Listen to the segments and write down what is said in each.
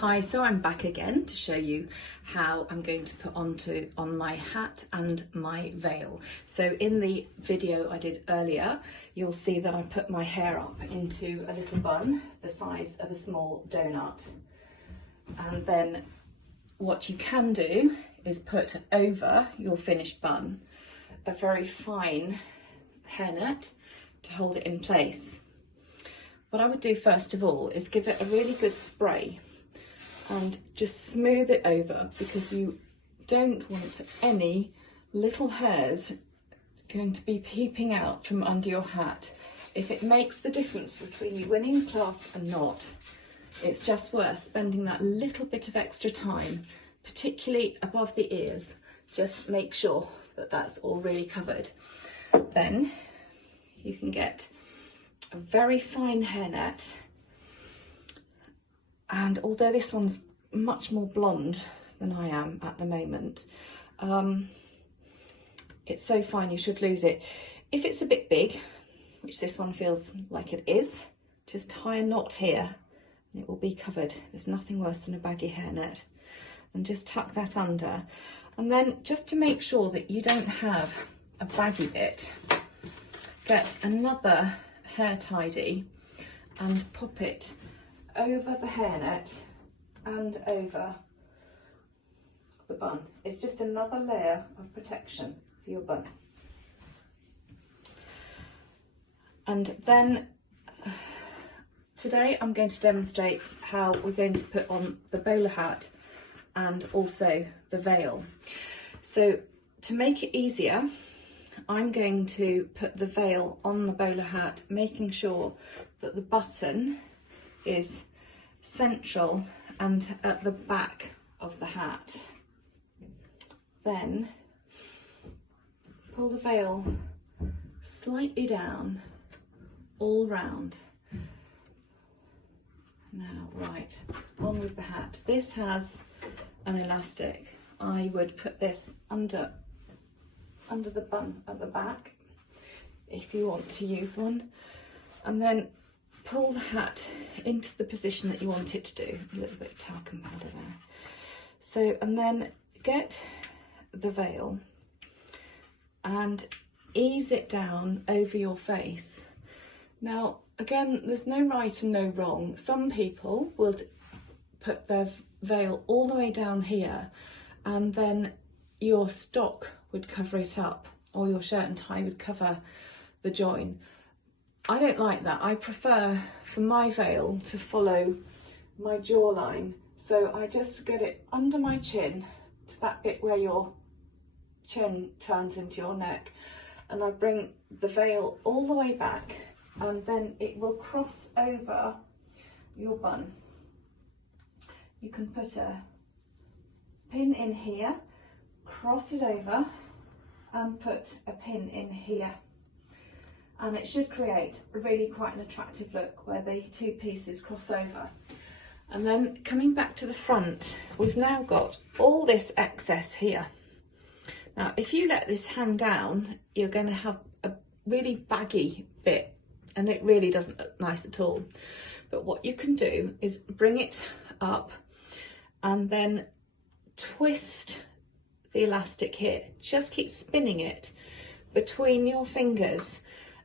Hi, so I'm back again to show you how I'm going to put on my hat and my veil. So in the video I did earlier, you'll see that I put my hair up into a little bun the size of a small donut. And then what you can do is put over your finished bun a very fine hairnet to hold it in place. What I would do first of all is give it a really good spray and just smooth it over, because you don't want any little hairs going to be peeping out from under your hat. If it makes the difference between you winning class and not, it's just worth spending that little bit of extra time, particularly above the ears. Just make sure that that's all really covered. Then you can get a very fine hairnet, and although this one's much more blonde than I am at the moment, it's so fine you should lose it. If it's a bit big, which this one feels like it is, just tie a knot here and it will be covered. There's nothing worse than a baggy hairnet. And just tuck that under. And then, just to make sure that you don't have a baggy bit, get another hair tidy and pop it over the hairnet and over the bun. It's just another layer of protection for your bun. And then today I'm going to demonstrate how we're going to put on the bowler hat and also the veil. So to make it easier, I'm going to put the veil on the bowler hat, making sure that the button is central and at the back of the hat. Then pull the veil slightly down all round. Now, right, on with the hat. This has an elastic. I would put this under the bun at the back if you want to use one, and then pull the hat into the position that you want it to do. A little bit of talcum powder there. So, and then get the veil and ease it down over your face. Now, again, there's no right and no wrong. Some people will put their veil all the way down here, and then your stock would cover it up, or your shirt and tie would cover the join. I don't like that. I prefer for my veil to follow my jawline. So I just get it under my chin, to that bit where your chin turns into your neck, and I bring the veil all the way back, and then it will cross over your bun. You can put a pin in here, cross it over, and put a pin in here. And it should create really quite an attractive look where the two pieces cross over. And then coming back to the front, we've now got all this excess here. Now, if you let this hang down, you're going to have a really baggy bit, and it really doesn't look nice at all. But what you can do is bring it up and then twist the elastic here. Just keep spinning it between your fingers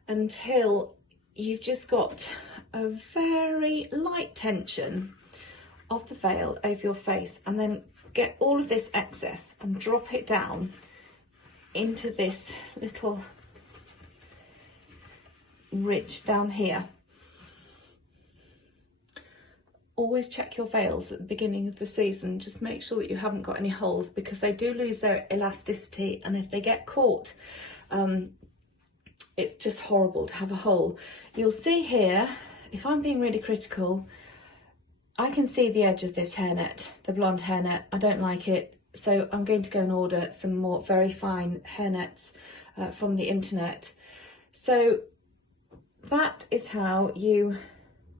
until you've just got a very light tension of the veil over your face, and then get all of this excess and drop it down into this little ridge down here. Always check your veils at the beginning of the season. Just make sure that you haven't got any holes, because they do lose their elasticity, and if they get caught, it's just horrible to have a hole. You'll see here, if I'm being really critical, I can see the edge of this hairnet, the blonde hairnet. I don't like it, so I'm going to go and order some more very fine hairnets from the internet. So that is how you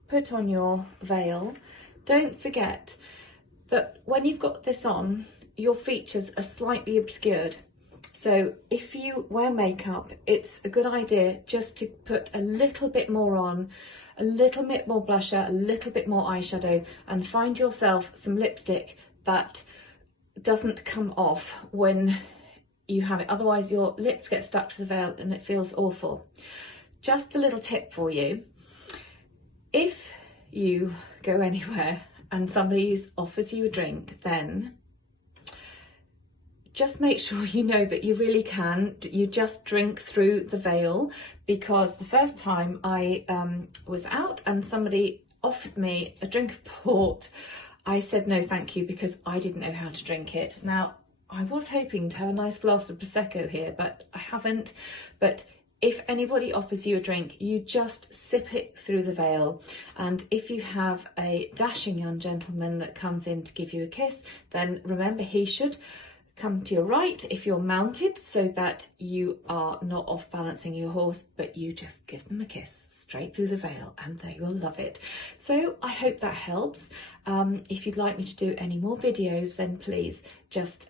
put on your veil. Don't forget that when you've got this on, your features are slightly obscured. So if you wear makeup, it's a good idea just to put a little bit more on a little bit more blusher, a little bit more eyeshadow, and find yourself some lipstick that doesn't come off when you have it. Otherwise your lips get stuck to the veil and it feels awful. Just a little tip for you. If you go anywhere and somebody offers you a drink, then just make sure you know that you really can. You just drink through the veil, because the first time I was out and somebody offered me a drink of port, I said no thank you, because I didn't know how to drink it. Now, I was hoping to have a nice glass of Prosecco here, but I haven't. But if anybody offers you a drink, you just sip it through the veil. And if you have a dashing young gentleman that comes in to give you a kiss, then remember he should come to your right if you're mounted, so that you are not off balancing your horse, but you just give them a kiss straight through the veil and they will love it. So I hope that helps. If you'd like me to do any more videos, then please just